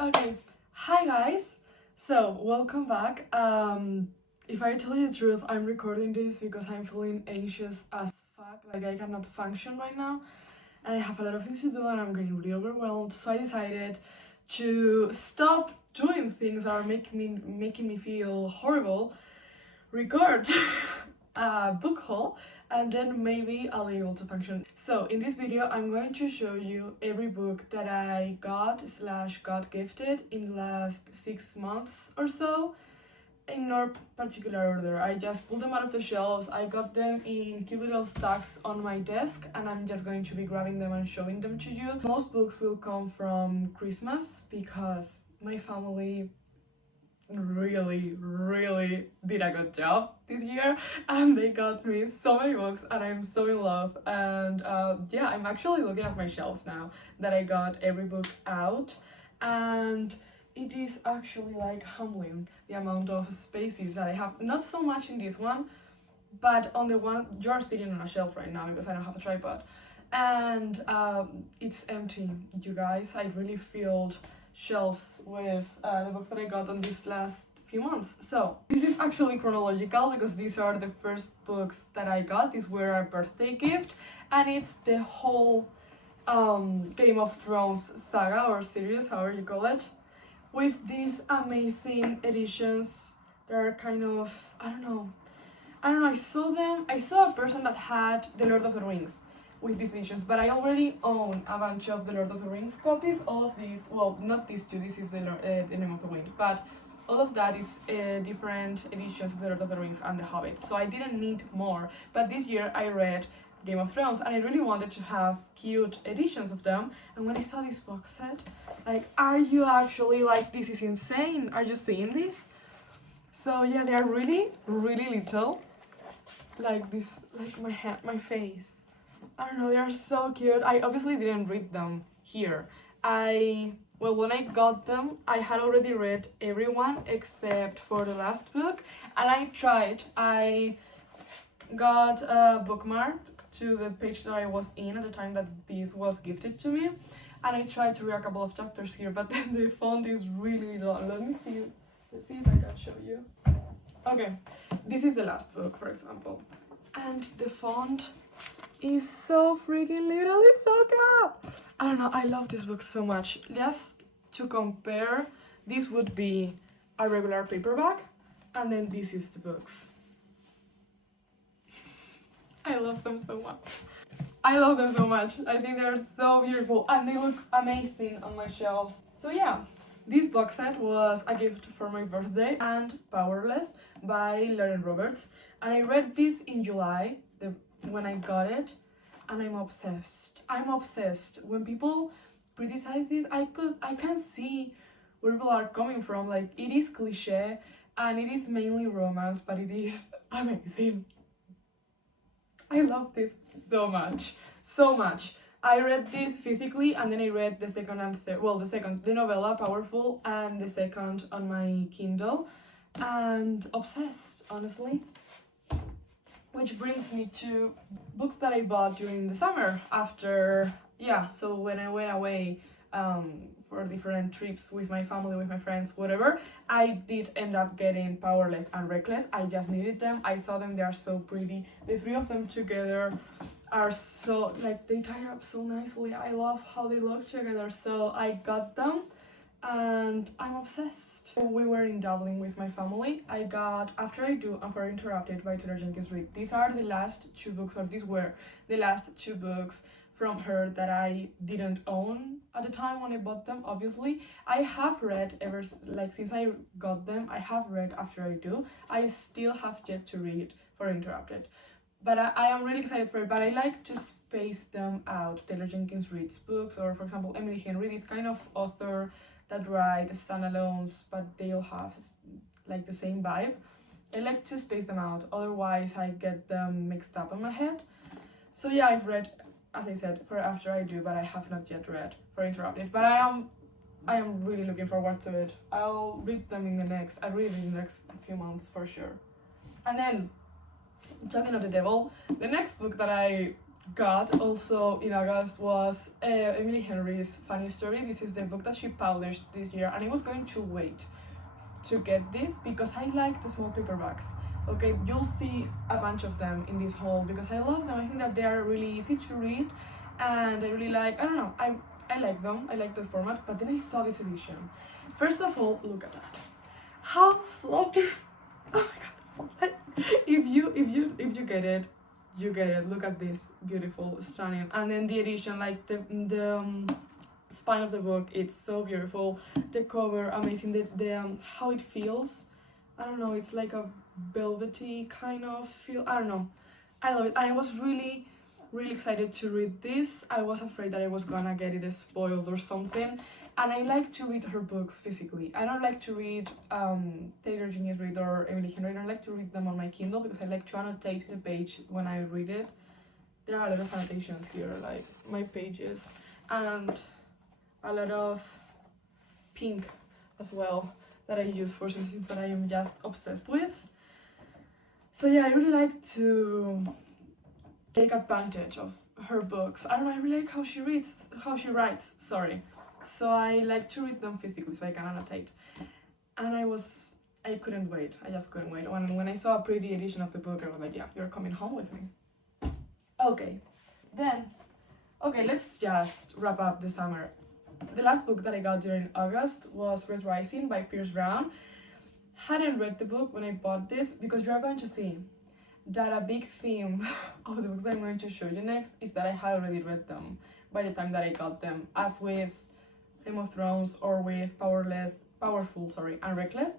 Okay, hi guys. So welcome back. If I tell you the truth, I'm recording this because I'm feeling anxious as fuck. Like I cannot function right now, and I have a lot of things to do, and I'm getting really overwhelmed. So I decided to stop doing things that are making me feel horrible. Record a book haul, and then maybe I'll be able to function. So in this video I'm going to show you every book that I got gifted in the last 6 months or so, in no particular order. I just pulled them out of the shelves. I got them in cute little stacks on my desk, and I'm just going to be grabbing them and showing them to you. Most books will come from Christmas because my family really did a good job this year, and they got me so many books, and I'm so in love. And yeah, I'm actually looking at my shelves now that I got every book out, and it is actually like humbling the amount of spaces that I have. Not so much in this one, but on the one you're sitting on a shelf right now because I don't have a tripod, and it's empty, you guys. I really filled shelves with the books that I got on these last few months. So this is actually chronological because these are the first books that I got. These were a birthday gift, and it's the whole Game of Thrones saga or series, however you call it, with these amazing editions. They're kind of, I don't know, I saw a person that had the Lord of the Rings with these editions, but I already own a bunch of the Lord of the Rings copies. All of these, well, not these two, this is the Name of the Wind, but all of that is different editions of the Lord of the Rings and the Hobbit, so I didn't need more. But this year I read Game of Thrones, and I really wanted to have cute editions of them, and when I saw this box set, like, are you actually, like, this is insane, are you seeing this? So yeah, they are really little, like this, like my head, my face. I don't know, they are so cute. I obviously didn't read them here. Well, when I got them, I had already read everyone except for the last book, and I got bookmarked to the page that I was in at the time that this was gifted to me, and I tried to read a couple of chapters here, but then the font is really long. Let's see if I can show you. Okay, this is the last book, for example, and the font is so freaking little. It's so cute. I don't know, I love this book so much. Just to compare, this would be a regular paperback, and then this is the books. I love them so much. I love them so much. I think they're so beautiful, and they look amazing on my shelves. So yeah, this box set was a gift for my birthday, and Powerless by Lauren Roberts, and I read this in July, when I got it, and I'm obsessed. When people criticize this, I can see where people are coming from. Like, it is cliche and it is mainly romance, but it is amazing. I love this so much. I read this physically, and then I read the second and third, well, the novella Powerful, and the second on my Kindle, and obsessed, honestly. Which brings me to books that I bought during the summer after, yeah, so when I went away for different trips with my family, with my friends, whatever, I did end up getting Powerless and Reckless. I just needed them. I saw them, they are so pretty. The three of them together are so, like, they tie up so nicely. I love how they look together, so I got them, and I'm obsessed. We were in Dublin with my family. I got After I Do and For Interrupted by Taylor Jenkins Reid. These are the last two books, or these were the last two books from her that I didn't own at the time when I bought them. Obviously, I have read since I got them, I have read After I Do. I still have yet to read For Interrupted, but I am really excited for it. But I like to space them out. Taylor Jenkins Reid's books, or for example Emily Henry, this kind of author that write standalones, but they all have like the same vibe. I like to space them out, otherwise I get them mixed up in my head. So yeah, I've read, as I said, For After I Do, but I have not yet read For Interrupted. But I am really looking forward to it. I'll read them in the next few months for sure. And then, talking of the devil, the next book that I got also in August was Emily Henry's Funny Story. This is the book that she published this year, and I was going to wait to get this because I like the small paperbacks. Okay, you'll see a bunch of them in this haul because I love them. I think that they are really easy to read, and I really like, I don't know, I like them. I like the format. But then I saw this edition. First of all, look at that. How floppy! Oh my god! If you get it, you get it. Look at this, beautiful, stunning. And then the edition, like the spine of the book, it's so beautiful. The cover, amazing. The how it feels, I don't know. It's like a velvety kind of feel. I don't know. I love it. I was really excited to read this. I was afraid that I was gonna get it spoiled or something. And I like to read her books physically. I don't like to read Taylor Jenkins Reid or Emily Henry. I don't like to read them on my Kindle because I like to annotate the page when I read it. There are a lot of annotations here, like my pages, and a lot of pink as well that I use for some things that I am just obsessed with. So yeah, I really like to take advantage of her books. I don't know, I really like how she writes, sorry. So I like to read them physically so I can annotate. And I couldn't wait. I just couldn't wait. When I saw a pretty edition of the book, I was like, yeah, you're coming home with me. Okay, let's just wrap up the summer. The last book that I got during August was Red Rising by Pierce Brown. Hadn't read the book when I bought this because you are going to see that a big theme of the books I'm going to show you next is that I had already read them by the time that I got them, as with Game of Thrones or with Powerful, and Reckless.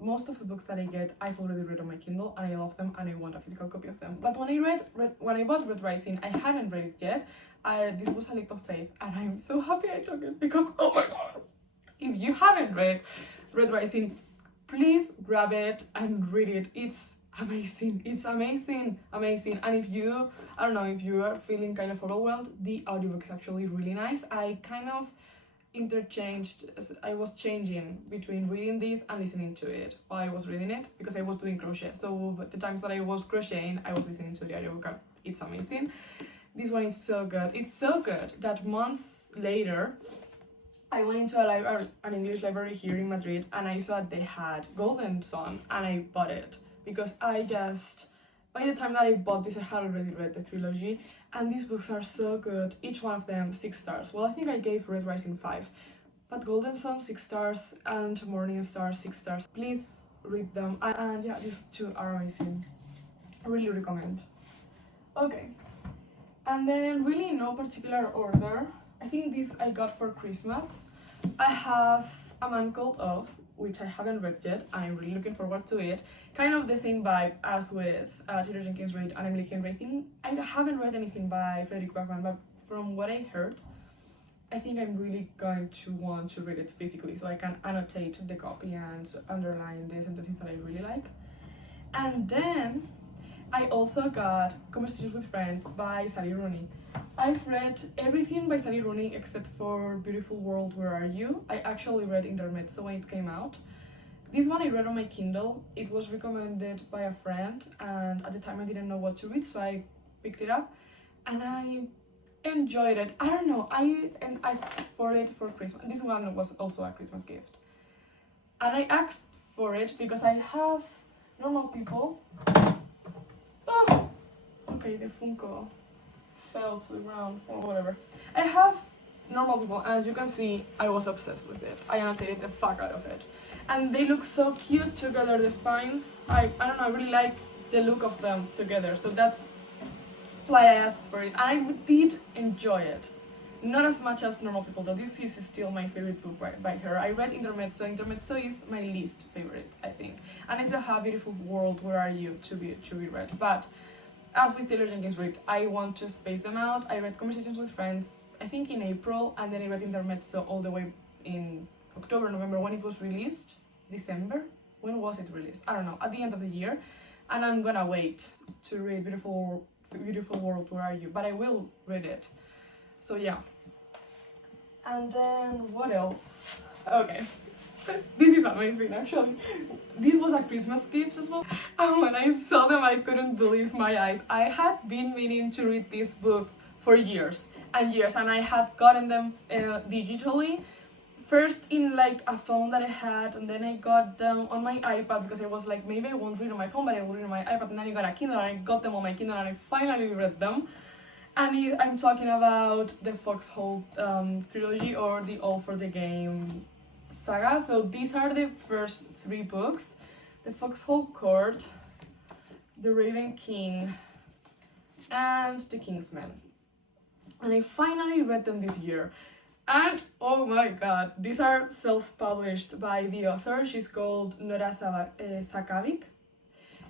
Most of the books that I get, I've already read on my Kindle, and I love them, and I want a physical copy of them. But when I bought Red Rising, I hadn't read it yet. This was a leap of faith, and I'm so happy I took it because, oh my god! If you haven't read Red Rising, please grab it and read it. It's amazing. It's amazing. And if you are feeling kind of overwhelmed, the audiobook is actually really nice. I kind of I was changing between reading this and listening to it while I was reading it because I was doing crochet. So the times that I was crocheting, I was listening to the audiobook. It's amazing. This one is so good. It's so good that months later, I went into an English library here in Madrid, and I saw that they had Golden Son, and I bought it because by the time that I bought this, I had already read the trilogy, and these books are so good. Each one of them 6 stars. Well, I think I gave Red Rising 5, but Golden Son 6 stars and Morning Star 6 stars. Please read them, and yeah, these two are amazing. I really recommend. Okay, and then really in no particular order, I think this I got for Christmas. I have A Man Called Off, which I haven't read yet. I'm really looking forward to it. Kind of the same vibe as with Taylor Jenkins Reid and Emily Henry. I haven't read anything by Fredrik Backman, but from what I heard, I think I'm really going to want to read it physically so I can annotate the copy and underline the sentences that I really like. And then I also got Conversations with Friends by Sally Rooney. I've read everything by Sally Rooney except for Beautiful World, Where Are You? I actually read Intermezzo when it came out. This one I read on my Kindle. It was recommended by a friend, and at the time I didn't know what to read, so I picked it up and I enjoyed it. I don't know, I asked for it for Christmas. This one was also a Christmas gift. And I asked for it because I have Normal People. Oh, okay, the Funko fell to the ground or whatever. I have Normal People, and as you can see, I was obsessed with it. I annotated the fuck out of it. And they look so cute together, the spines. I don't know, I really like the look of them together, so that's why I asked for it. I did enjoy it. Not as much as Normal People, though. This is still my favorite book by her. I read Intermezzo. Intermezzo is my least favorite, I think. And I still have Beautiful World, Where Are You to be read. But as with Taylor Jenkins Reid, I want to space them out. I read Conversations with Friends, I think in April, and then I read Intermezzo all the way in October, November, when it was released. December? When was it released? I don't know, at the end of the year. And I'm gonna wait to read Beautiful World, Where Are You? But I will read it. So yeah. And then what else? Okay. This is amazing, actually. This was a Christmas gift as well. And when I saw them, I couldn't believe my eyes. I had been meaning to read these books for years and years, and I had gotten them digitally. First in like a phone that I had, and then I got them on my iPad because I was like, maybe I won't read on my phone, but I will read on my iPad. And then I got a Kindle, and I got them on my Kindle, and I finally read them. And I'm talking about the Foxhole trilogy, or the All for the Game saga. So these are the first 3 books: the Foxhole Court, the Raven King, and the Kingsman. And I finally read them this year. And oh my god, these are self-published by the author. She's called Nora Sakavic.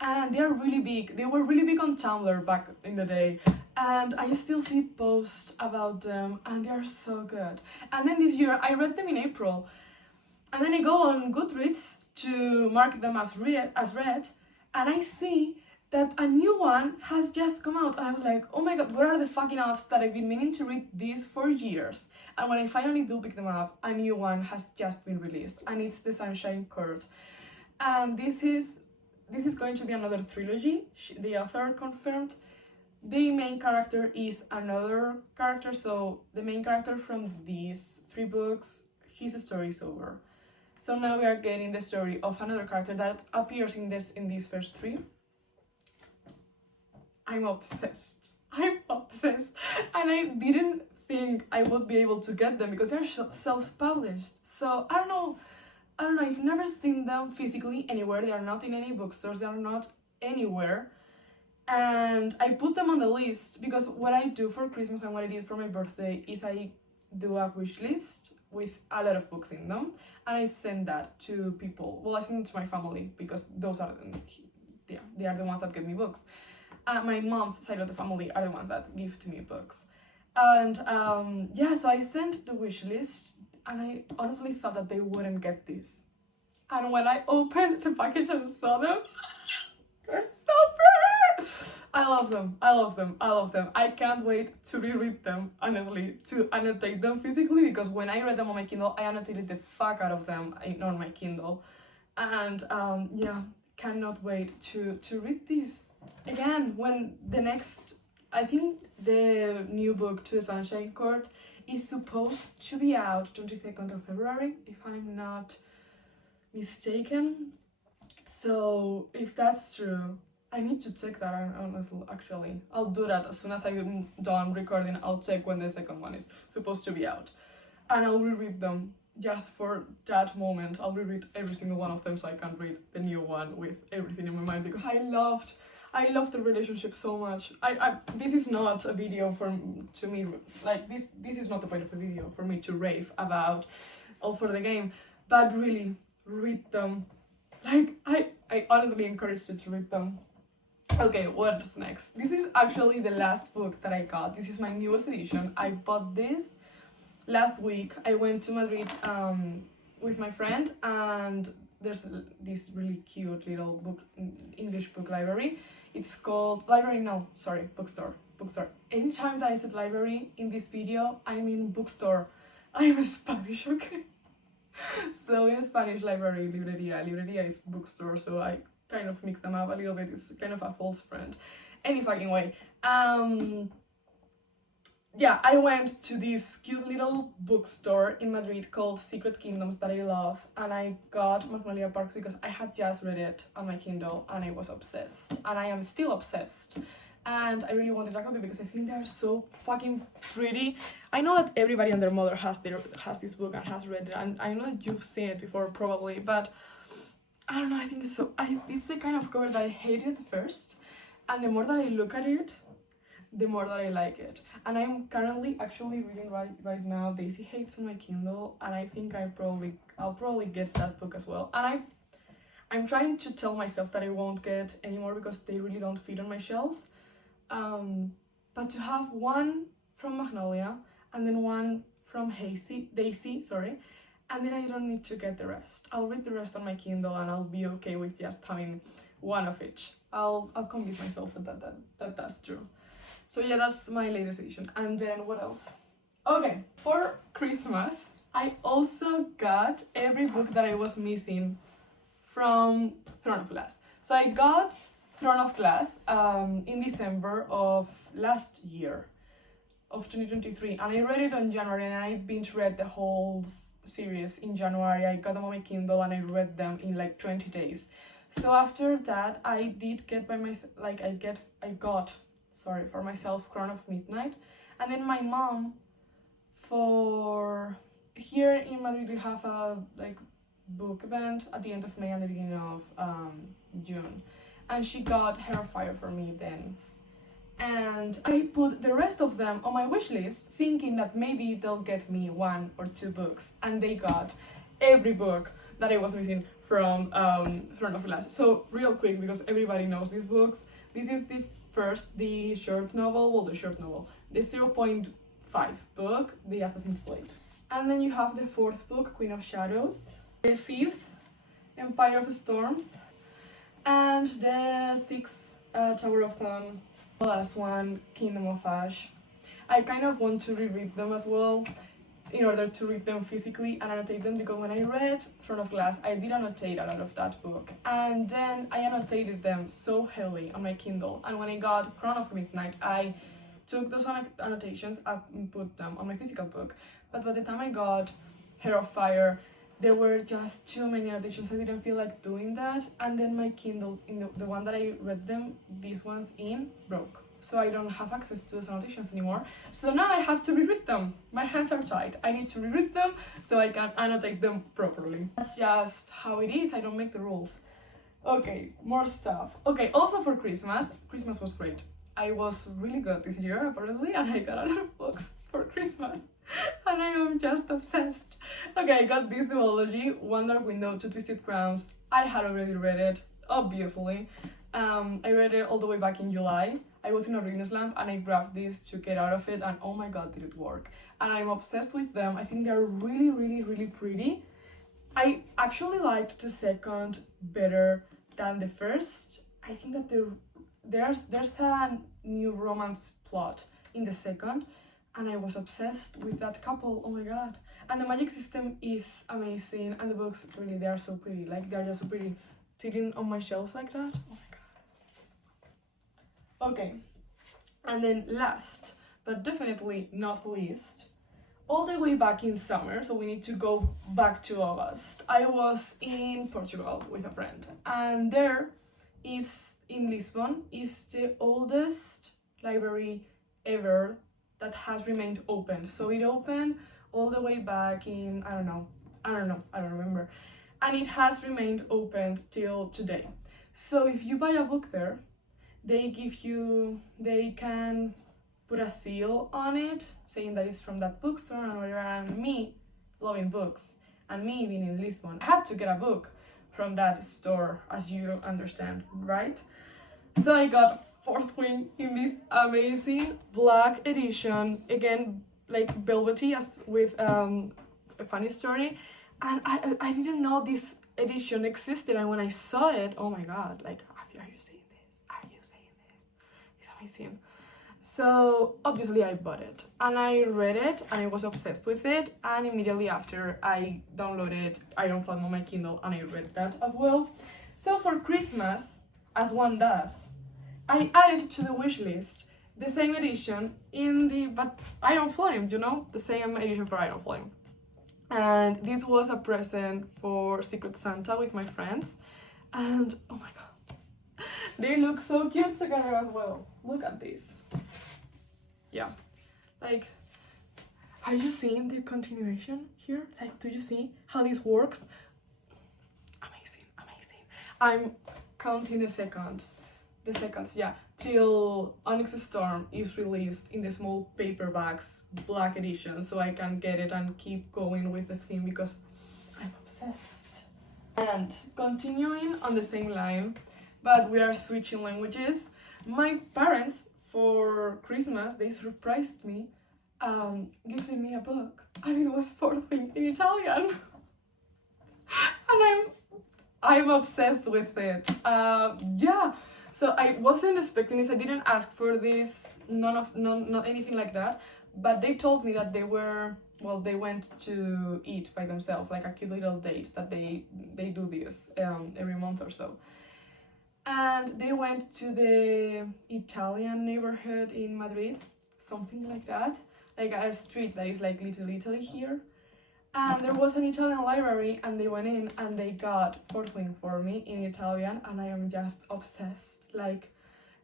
And they are really big. They were really big on Tumblr back in the day. And I still see posts about them, and they are so good. And then this year, I read them in April. And then I go on Goodreads to mark them as read, and I see that a new one has just come out. And I was like, oh my god, what are the fucking odds that I've been meaning to read these for years? And when I finally do pick them up, a new one has just been released, and it's The Sunshine Court. And this is going to be another trilogy. The author confirmed. The main character is another character, so the main character from these 3 books, his story is over. So now we are getting the story of another character that appears in these first 3. I'm obsessed. I'm obsessed. And I didn't think I would be able to get them because they're self-published. So I don't know, I've never seen them physically anywhere. They are not in any bookstores, they are not anywhere. And I put them on the list because what I do for Christmas and what I did for my birthday is I do a wish list with a lot of books in them, and I send that to people. Well, I send it to my family because those are they are the ones that get me books. My mom's side of the family are the ones that give to me books. And so I sent the wish list, and I honestly thought that they wouldn't get this. And when I opened the package and saw them, they're so pretty! I love them. I can't wait to reread them, honestly, to annotate them physically, because when I read them on my Kindle, I annotated the fuck out of them on my Kindle. And cannot wait to read this. Again, when the next, I think the new book, To the Sunshine Court, is supposed to be out 22nd of February, if I'm not mistaken. So if that's true, I need to check that, honestly, actually. I'll do that as soon as I'm done recording. I'll check when the second one is supposed to be out. And I'll reread them just for that moment. I'll reread every single one of them so I can read the new one with everything in my mind, because I loved the relationship so much. This is not a video to me, like this is not the point of the video for me to rave about All for the Game, but really read them. Like I honestly encourage you to read them. Okay, what's next? This is actually the last book that I got. This is my newest edition. I bought this last week. I went to Madrid with my friend, and there's this really cute little English book library. It's called bookstore. Anytime that I said library in this video, I mean bookstore. I'm Spanish, okay? So in Spanish, library, librería is bookstore, so I kind of mix them up a little bit. It's kind of a false friend. Any fucking way. I went to this cute little bookstore in Madrid called Secret Kingdoms that I love, and I got Magnolia Park because I had just read it on my Kindle and I was obsessed, and I am still obsessed. And I really wanted a copy because I think they are so fucking pretty. I know that everybody and their mother has this book and has read it, and I know that you've seen it before probably, but I don't know, I think it's the kind of cover that I hated at first, and the more that I look at it, the more that I like it. And I'm currently actually reading right now Daisy Hates on my Kindle, and I think I'll probably get that book as well. And I'm trying to tell myself that I won't get anymore because they really don't fit on my shelves. But to have one from Magnolia and then one from Daisy, and then I don't need to get the rest. I'll read the rest on my Kindle and I'll be okay with just having one of each. I'll convince myself that that's true. So yeah, that's my latest edition. And then what else? Okay, for Christmas, I also got every book that I was missing from Throne of Glass. So I got Throne of Glass in December of last year, of 2023, and I read it on January, and I binge read the whole series in January. I got them on my Kindle and I read them in like 20 days. So after that, I did get by myself, like I got for myself Crown of Midnight, and then my mom, for here in Madrid we have a like book event at the end of May and the beginning of June, and she got Hair of Fire for me then. And I put the rest of them on my wish list, thinking that maybe they'll get me 1 or 2 books, and they got every book that I was missing from Throne of Glass. So real quick, because everybody knows these books, this is the short novel, the 0.5 book, The Assassin's Blade. And then you have the 4th book, Queen of Shadows, the 5th, Empire of Storms, and the 6th, Tower of Thorn, the last one, Kingdom of Ash. I kind of want to reread them as well, in order to read them physically and annotate them, because when I read Throne of Glass, I did annotate a lot of that book, and then I annotated them so heavily on my Kindle, and when I got Crown of Midnight, I took those annotations and put them on my physical book. But by the time I got Hair of Fire, there were just too many annotations. I didn't feel like doing that, and then my Kindle, in the one that I read them, these ones in, broke. So I don't have access to those annotations anymore. So now I have to reread them. My hands are tied. I need to reread them so I can annotate them properly. That's just how it is. I don't make the rules. Okay, more stuff. Okay, also for Christmas was great. I was really good this year, apparently, and I got a lot of books for Christmas. And I am just obsessed. Okay, I got this duology, One Dark Window, Two Twisted Crowns. I had already read it, obviously. I read it all the way back in July. I was in a reading lamp and I grabbed this to get out of it, and oh my god, did it work. And I'm obsessed with them. I think they're really, really, really pretty. I actually liked the second better than the first. I think that there's a new romance plot in the second, and I was obsessed with that couple. Oh my god. And the magic system is amazing, and the books, really, they are so pretty. Like, they're just so pretty sitting on my shelves like that. Oh my god. Okay, and then last but definitely not least, all the way back in summer, so we need to go back to August, I was in Portugal with a friend, and there is, in Lisbon, is the oldest library ever that has remained open. So it opened all the way back in, I don't remember, and it has remained open till today. So if you buy a book there, they can put a seal on it saying that it's from that bookstore and whatever. And me loving books and me being in Lisbon, I had to get a book from that store, as you understand, right? So I got Fourth Wing in this amazing black edition, again, like velvety, as with a funny story. And I didn't know this edition existed, and when I saw it, oh my god, like, are you seeing this? Are you seeing this? It's amazing. So obviously I bought it and I read it and I was obsessed with it, and immediately after I downloaded Ironflame on my Kindle and I read that as well. So for Christmas, as one does, I added to the wish list the same edition but Ironflame, you know, the same edition for Ironflame. And this was a present for Secret Santa with my friends, and oh my god, they look so cute together as well. Look at this. Yeah, like, are you seeing the continuation here? Like, do you see how this works? Amazing, amazing. I'm counting the seconds, yeah, till Onyx Storm is released in the small paperbacks black edition, so I can get it and keep going with the theme because I'm obsessed. And continuing on the same line, but we are switching languages, my parents, for Christmas, they surprised me, gifting me a book, and it was Fourth Wing in Italian. And I'm obsessed with it. Yeah. So I wasn't expecting this. I didn't ask for this. Not anything like that. But they told me that they were well, they went to eat by themselves, like a cute little date that they do this every month or so. And they went to the Italian neighborhood in Madrid, something like that, like a street that is like Little Italy here. And there was an Italian library, and they went in and they got Fortwing for me in Italian, and I am just obsessed. Like,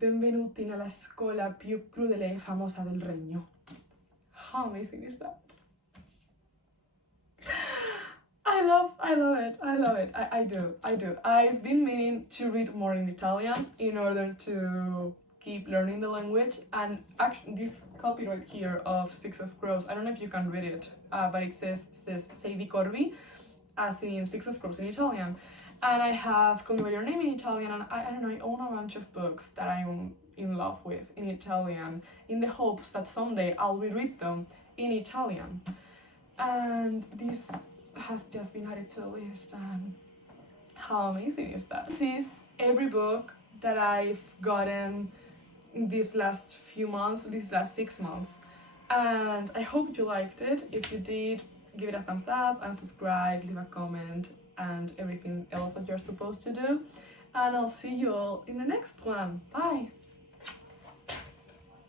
benvenuti nella scuola più crudele e famosa del regno. How amazing is that? I love it. I do. I've been meaning to read more in Italian in order to keep learning the language. And actually, this copy right here of Six of Crows, I don't know if you can read it, but it says Sei di Corvi, as in Six of Crows in Italian. And I have Call Me By Your Name in Italian, and I don't know, I own a bunch of books that I'm in love with in Italian, in the hopes that someday I'll reread them in Italian. And this has just been added to the list, and how amazing is that? This is every book that I've gotten these last few months, these last 6 months, and I hope you liked it. If you did, give it a thumbs up and subscribe, leave a comment, and everything else that you're supposed to do, and I'll see you all in the next one. Bye!